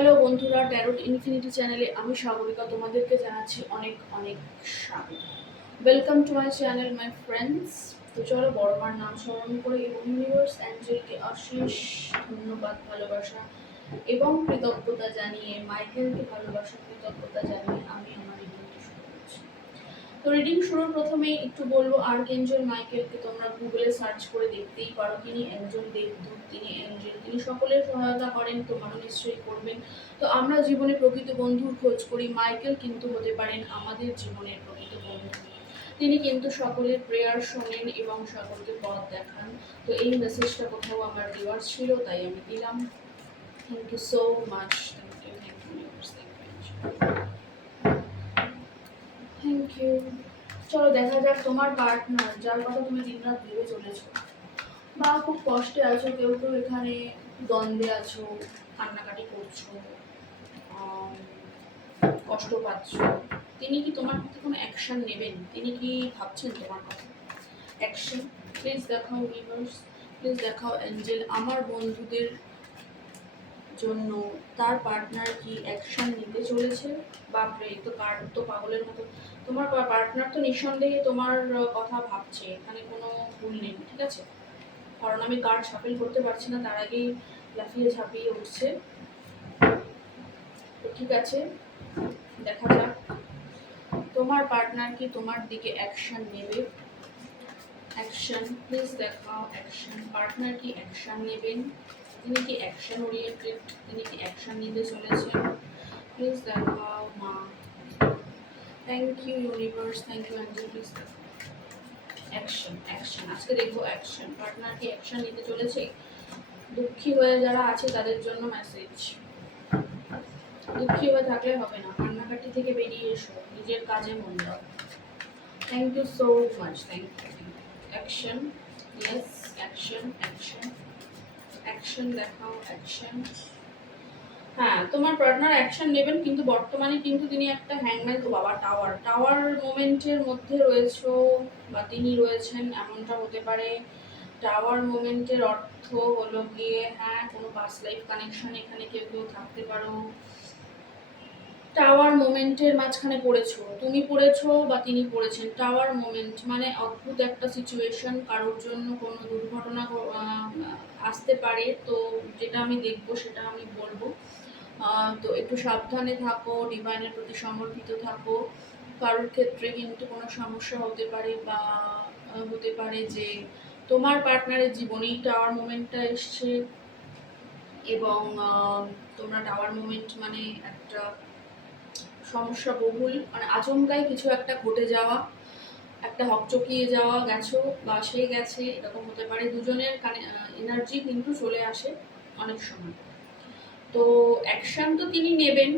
Hello বন্ধুরা, tarot infinity চ্যানেলে আমি সাগরিকা তোমাদেরকে জানাচ্ছি অনেক অনেক স্বাগত। Welcome to my channel my friends. তো চলো বড় মার নাম স্মরণ করে এবং ইউনিভার্স অ্যাঞ্জেলকে অশেষ ধন্যবাদ, ভালোবাসা এবং কৃতজ্ঞতা জানিয়ে, মাইকেলকে ভালোবাসা কৃতজ্ঞতা জানিয়ে আমি আমার রিডিংটি শুরু করছি। তো রিডিং শুরুর প্রথমেই একটু বলবো, আর্কএঞ্জেল মাইকেলকে তোমরা গুগলে সার্চ করে দেখতেই পারো। তিনি একজন দেবদূত, তিনি এঞ্জেল, তিনি সকলের সহায়তা করেন, তোমারও নিশ্চয়ই করবেন। তো আমরা জীবনে প্রকৃত বন্ধুর খোঁজ করি, মাইকেল কিন্তু হতে পারেন আমাদের জীবনের প্রকৃত বন্ধু। তিনি কিন্তু সকলের প্রেয়ার শোনেন এবং সকলকে পথ দেখান। তো এই মেসেজটা কোথাও আমার দেওয়ার ছিল, তাই আমি দিলাম। Thank you so much. Thank you thank you. চলো দেখা যাক তোমার পার্টনার, যার কথা তুমি দিনরাত ভেবে চলেছো বা খুব কষ্টে আছো, কেউ কেউ এখানে দ্বন্দ্বে আছো, কান্নাকাটি করছো, আম, কষ্ট পাচ্ছ, তিনি কি তোমার প্রতি কোনো অ্যাকশন নেবেন? তিনি কি ভাবছেন তোমার কথা? অ্যাকশন প্লিজ দেখাও ইউনিভার্স, প্লিজ দেখাও অ্যাঞ্জেল। আমার বন্ধুদের জন্য তার পার্টনার কি অ্যাকশন নিতে চলেছে? বাপরে, তো কার্ড তো পাগলের মতো। তোমার পার্টনার তো নিঃসন্দেহে তোমার কথা ভাবছে, এখানে কোনো ভুল নেই, ঠিক আছে? কারণ আমি কার্ড শাফেল করতে পারছি না, তার আগেই লাফিয়ে ঝাঁপিয়ে উঠছে। তো ঠিক আছে, দেখা যাক তোমার পার্টনার কি তোমার দিকে অ্যাকশন নেবে। অ্যাকশন প্লিজ দেখাও, অ্যাকশন। পার্টনার কি অ্যাকশন নেবেন? তিনি কি অ্যাকশন ওরিয়েন্টেড? তিনি কি অ্যাকশন নিতে চলেছেন? প্লিজ দেখাও মা। Thank you universe, thank you angel, please দেখাও অ্যাকশন। অ্যাকশন আজকে দেখবো অ্যাকশন। পার্টনার কি অ্যাকশন নিতে চলেছে? দুঃখী হয়ে যারা আছে তাদের জন্য মেসেজ। দুঃখী হয়ে থাকলে হবে না, কান্নাকাটি থেকে বেরিয়ে এসো, নিজের কাজে মন দাও। Thank you so much, thank you. Action, yes, action, action, action দেখাও, অ্যাকশন। হ্যাঁ, তোমার পার্টনার অ্যাকশন নেবেন, কিন্তু বর্তমানে কিন্তু তিনি একটা হ্যাংম্যান, ও বাবা, টাওয়ার টাওয়ার মোমেন্টের মধ্যে রয়েছো বা তিনি রয়েছেন, এমনটা হতে পারে। টাওয়ার মোমেন্টের অর্থ হলো গিয়ে, হ্যাঁ, কোনো পাস্ট লাইফ কানেকশন এখানে কেউ কেউ থাকতে পারো। টাওয়ার মোমেন্টের মাঝখানে পড়েছো, তুমি পড়েছো বা তিনি পড়েছেন। টাওয়ার মোমেন্ট মানে অদ্ভুত একটা সিচুয়েশন, কারোর জন্য কোনো দুর্ঘটনা আসতে পারে। তো যেটা আমি দেখবো সেটা আমি বলবো। তো একটু সাবধানে থাকো, ডিভাইনের প্রতি সমর্পিত থাকো। কারোর ক্ষেত্রে কিন্তু কোনো সমস্যা হতে পারে, বা হতে পারে যে তোমার পার্টনারের জীবনেই টাওয়ার মোমেন্টটা এসছে, এবং তোমরা টাওয়ার মোমেন্ট মানে একটা সমস্যা বহুল, মানে আচমকাই কিছু একটা ঘটে যাওয়া, একটা হকচকিয়ে যাওয়া, গেছো বা সে গেছে, এরকম হতে পারে। দুজনের এনার্জি কিন্তু চলে আসে অনেক সময়। তো অ্যাকশন তো তিনি নেবেন,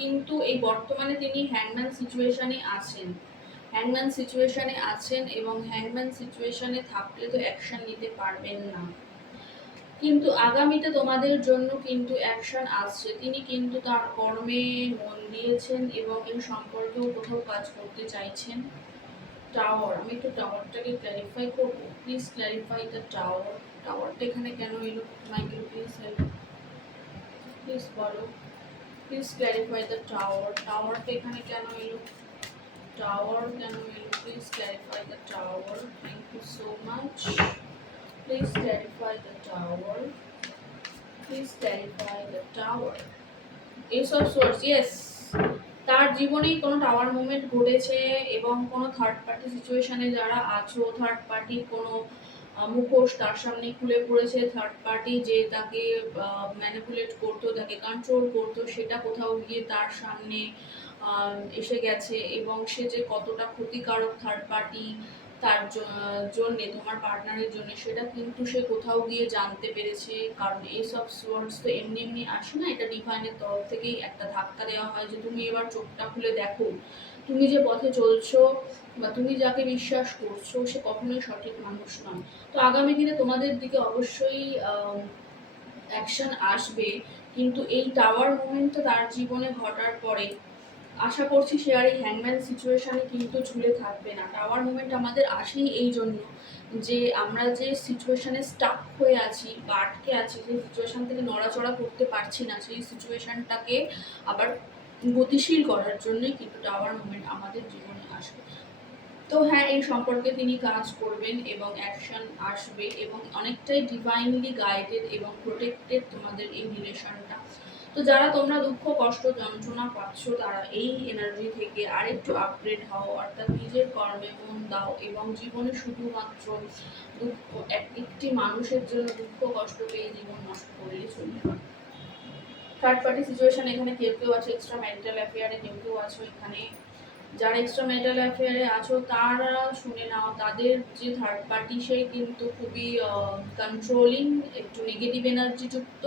কিন্তু এই বর্তমানে তিনি হ্যাংম্যান সিচুয়েশনে আছেন। হ্যাংম্যান সিচুয়েশনে আছেন এবং হ্যাংম্যান সিচুয়েশনে থাকলে তো অ্যাকশন নিতে পারবেন না। কিন্তু আগামীতে তোমাদের জন্য কিন্তু অ্যাকশন আসছে। তিনি কিন্তু তার কর্মে মন দিয়েছেন এবং এই সম্পর্কেও কোথাও কাজ করতে চাইছেন। টাওয়ার, আমি একটু টাওয়ারটাকে ক্ল্যারিফাই করবো। Please clarify the tower. টাওয়ারটা এখানে কেন এলো? মাইকেল প্লিজ হেল্প, প্লিজ বলো। Please clarify the tower. টাওয়ারটা এখানে কেন এলো? টাওয়ার কেন এলো? Please clarify the tower. Thank you so much. Please clarify the tower. Please clarify the tower. As of source, yes, তার জীবনেই কোনো টাওয়ার মুভমেন্ট ঘটেছে এবং কোনো থার্ড পার্টি সিচুয়েশনে যারা আছো, থার্ড পার্টির কোনো মুখোশ তার সামনে খুলে পড়েছে। থার্ড পার্টি যে তাকে ম্যানিপুলেট করতো, তাকে কন্ট্রোল করতো, সেটা কোথাও গিয়ে তার সামনে এসে গেছে, এবং সে যে কতটা ক্ষতিকারক থার্ড পার্টি তার জন্যে, তোমার পার্টনারের জন্য, সেটা কিন্তু সে কোথাও গিয়ে জানতে পেরেছে। কারণ এই সব ওয়ার্ডস তো এমনি এমনি আসে না, এটা ডিভাইনের তরফ থেকেই একটা ধাক্কা দেওয়া হয় যে তুমি এবার চোখটা খুলে দেখো, তুমি যে পথে চলছো বা তুমি যাকে বিশ্বাস করছো সে কখনোই সঠিক মানুষ নয়। তো আগামী দিনে তোমাদের দিকে অবশ্যই অ্যাকশন আসবে, কিন্তু এই টাওয়ার মুভমেন্টটা তার জীবনে ঘটার পরে আশা করছি সে আর এই হ্যাংম্যান সিচুয়েশনে কিন্তু ঝুলে থাকবে না। টাওয়ার মুভমেন্ট আমাদের আসেই এই জন্য যে আমরা যে সিচুয়েশনে স্টাক হয়ে আছি বা আটকে আছি, সেই সিচুয়েশন থেকে নড়াচড়া করতে পারছি না, সেই সিচুয়েশনটাকে আবার গতিশীল করার জন্যই কিন্তু টাওয়ার মুভমেন্ট আমাদের জীবনে আসে। তো হ্যাঁ, এই সম্পর্কে তিনি কাজ করবেন এবং অ্যাকশন আসবে এবং অনেকটাই ডিভাইনলি গাইডেড এবং প্রোটেক্টেড তোমাদের এই রিলেশনটা। তো যারা তোমরা দুঃখ কষ্ট যন্ত্রণা পাচ্ছ, তারা এই এনার্জি থেকে আরেকটু আপগ্রেড হও, অর্থাৎ নিজের কর্মে মন দাও এবং জীবনে শুধুমাত্র দুঃখ একটি মানুষের জন্য দুঃখ কষ্ট পেয়ে জীবন নষ্ট করলে চলবে না। থার্ড পার্টি সিচুয়েশন এখানে কেউ কেউ আছে এক্সট্রা ম্যারিটাল অ্যাফেয়ারে, কেউ কেউ আছো এখানে যারা এক্সট্রা ম্যারিটাল অ্যাফেয়ারে আছো, তারা শুনে নাও তাদের যে থার্ড পার্টি সে কিন্তু খুবই কন্ট্রোলিং, একটু নেগেটিভ এনার্জি যুক্ত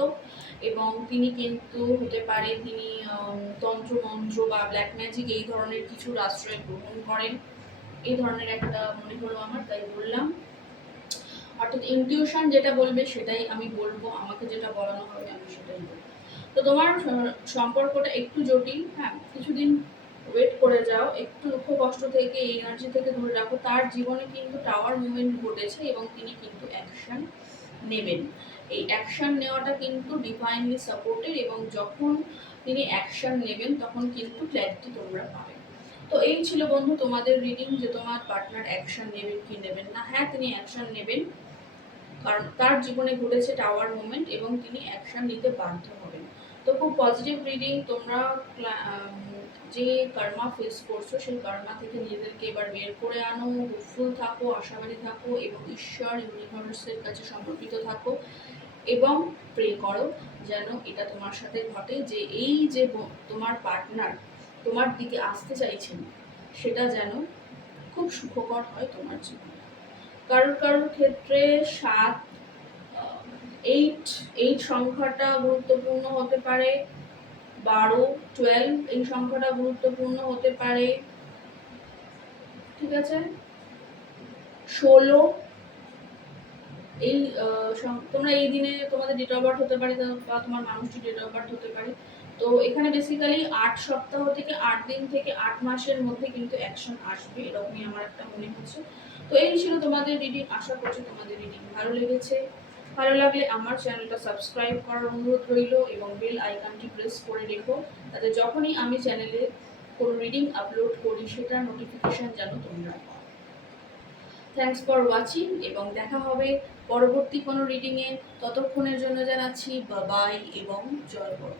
এবং তিনি কিন্তু হতে পারে তিনি তন্ত্র মন্ত্র বা ব্ল্যাক ম্যাজিক এই ধরনের কিছু আশ্রয় গ্রহণ করেন, এই ধরনের একটা মনে হলো আমার, তাই বললাম। অর্থাৎ ইনটিউশন যেটা বলবে সেটাই আমি বলবো, আমাকে যেটা বলানো হবে আমি সেটাই বলবো। তো তোমার সম্পর্কটা একটু জটিল, হ্যাঁ কিছুদিন ওয়েট করে যাও, একটু দুঃখ কষ্ট থেকে এই এনার্জি থেকে দূরে রাখো। তার জীবনে কিন্তু টাওয়ার মুভমেন্ট ঘটেছে এবং তিনি কিন্তু অ্যাকশন নেবেন। এই অ্যাকশন নেওয়াটা কিন্তু ডিভাইনলি সাপোর্টেড এবং যখন তিনি অ্যাকশন নেবেন তখন কিন্তু ক্ল্যারিটি তোমরা পাবে। তো এই ছিল বন্ধু তোমাদের রিডিং, যে তোমার পার্টনার অ্যাকশন নেবেন কি নেবেন না। হ্যাঁ, তিনি অ্যাকশন নেবেন, কারণ তার জীবনে ঘটেছে টাওয়ার মুভমেন্ট এবং তিনি অ্যাকশন নিতে বাধ্য হবেন। তো খুব পজিটিভ রিডিং। তোমরা যে কর্মা ফেস করছো সেই কর্মা থেকে নিজেদেরকে এবার বের করে আনো, হোপফুল থাকো, আশাবাদী থাকো এবং ঈশ্বর ইউনিভার্সের কাছে সমর্পিত থাকো এবং প্রে করো যেন এটা তোমার সাথে ঘটে, যে এই যে তোমার পার্টনার তোমার দিকে আসতে চাইছেন সেটা যেন খুব সুখকর হয় তোমার জীবনে। কারোর কারোর ক্ষেত্রে 7, 8 সংখ্যাটা গুরুত্বপূর্ণ হতে পারে, 12, 12 এই সংখ্যাটা গুরুত্বপূর্ণ হতে পারে, ঠিক আছে, 16 এই তোমরা এই দিনে তোমাদের ডেট অফ বার্থ হতে পারে বা তোমার মানুষটির ডেট অফ বার্থ হতে পারে। তো এখানে বেসিক্যালি 8 সপ্তাহ থেকে 8 দিন থেকে 8 মাসের মধ্যে কিন্তু অ্যাকশন আসবে, এরকমই আমার একটা মনে হচ্ছে। তো এই ছিল তোমাদের রিডিং, আশা করছি তোমাদের রিডিং ভালো লেগেছে। ভালো লাগলে আমার চ্যানেলটা সাবস্ক্রাইব করার অনুরোধ রইল এবং বেল আইকনটি প্রেস করে রেখো, তাতে যখনই আমি চ্যানেলে কোনো রিডিং আপলোড করি সেটার নোটিফিকেশন যেন তোমরা পাও। থ্যাঙ্কস ফর ওয়াচিং এবং দেখা হবে পরবর্তী কোনো রিডিংয়ে। ততক্ষণের জন্য জানাচ্ছি বাবাই এবং জয় বড়।